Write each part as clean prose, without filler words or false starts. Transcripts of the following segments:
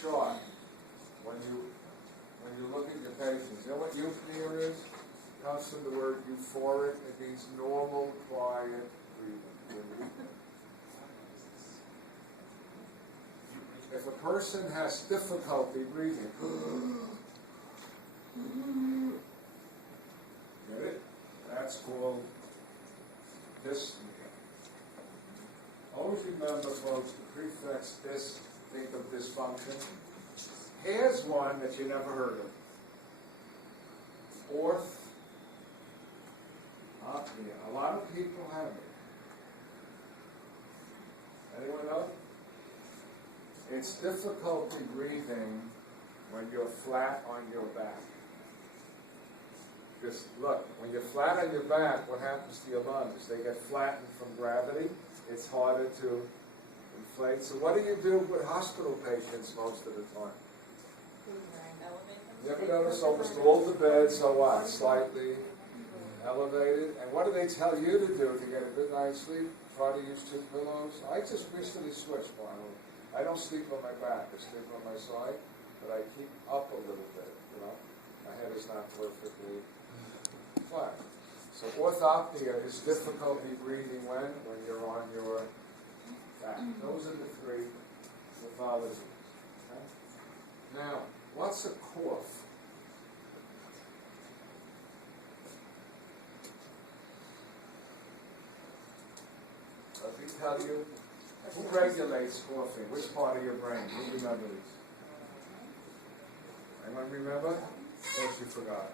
chart, when you look at your patients, you know what eupnea is? It comes from the word euphoric. It means normal, quiet breathing. If a person has difficulty breathing, get it? That's called dyspnea. Always remember, folks, the prefix dys, think of dysfunction. Here's one that you never heard of. Orth apnea. A lot of people have it. Anyone know? It's difficulty breathing when you're flat on your back. Because look, when you're flat on your back, what happens to your lungs? They get flattened from gravity. It's harder to inflate. So what do you do with hospital patients most of the time? You ever notice almost all the beds are what? Slightly elevated. And what do they tell you to do to get a good night's sleep? Try to use 2 pillows. I just recently switched, Ronald. I don't sleep on my back. I sleep on my side, but I keep up a little bit, you know. My head is not perfectly flat. So orthopnea is difficulty breathing when you're on your back. Those are the 3 pathologies. Okay? Now, what's a cough? Let me tell you, who regulates coughing? Which part of your brain? Who remember these? Anyone remember? Of course you forgot.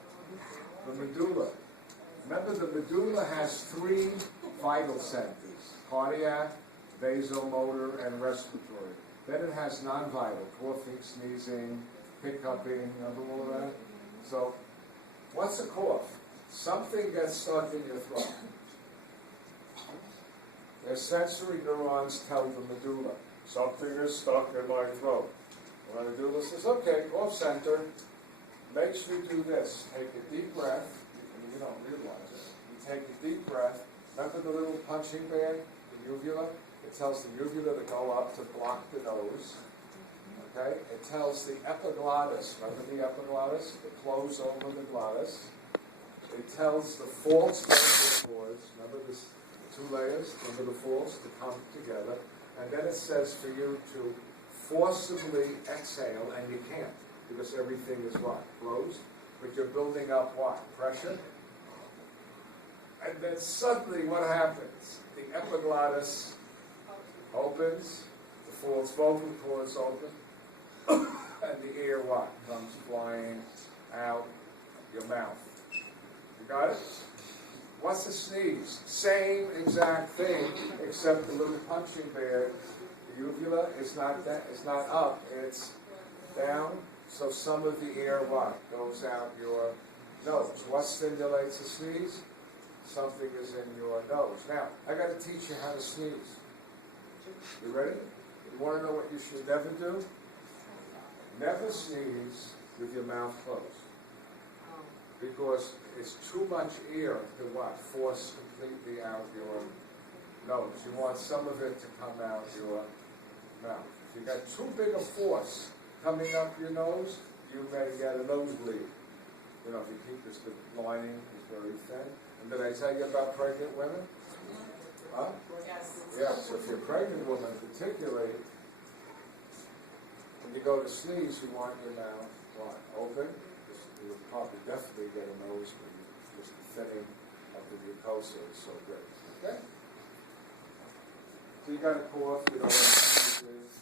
The medulla. Remember, the medulla has 3 vital centers: cardiac, vasomotor, and respiratory. Then it has non-vital: coughing, sneezing, hiccuping. Remember all of that? So, what's a cough? Something gets stuck in your throat. Their sensory neurons tell the medulla, something is stuck in my throat. The medulla says, okay, cough center, make sure you do this. Take a deep breath. You don't realize it. You take a deep breath. Remember the little punching bag, the uvula? It tells the uvula to go up to block the nose. Okay? It tells the epiglottis, remember the epiglottis? To close over the glottis. It tells the false vocal cords, remember this? 2 layers under the falls to come together, and then it says for you to forcibly exhale, and you can't, because everything is what? Closed, but you're building up what? Pressure. And then suddenly what happens? The epiglottis opens, the false vocal cords open, and the air what? Comes flying out your mouth. You got it? What's a sneeze? Same exact thing, except the little punching bag. The uvula is not up, it's down. So some of the air what? Goes out your nose. What stimulates a sneeze? Something is in your nose. Now, I got to teach you how to sneeze. You ready? You want to know what you should never do? Never sneeze with your mouth closed. Because it's too much air to what? Force completely out your nose. You want some of it to come out your mouth. If you got too big a force coming up your nose, you may get a nosebleed. You know, if you keep this, the lining is very thin. And did I tell you about pregnant women? Huh? Yes. Yeah, so if you're a pregnant woman particularly, when you go to sneeze, you want your mouth what? Open. You would probably definitely get a nosebleed. Just the thinning of the mucosa is so great. Okay? So you got a cough, you know what sneeze is.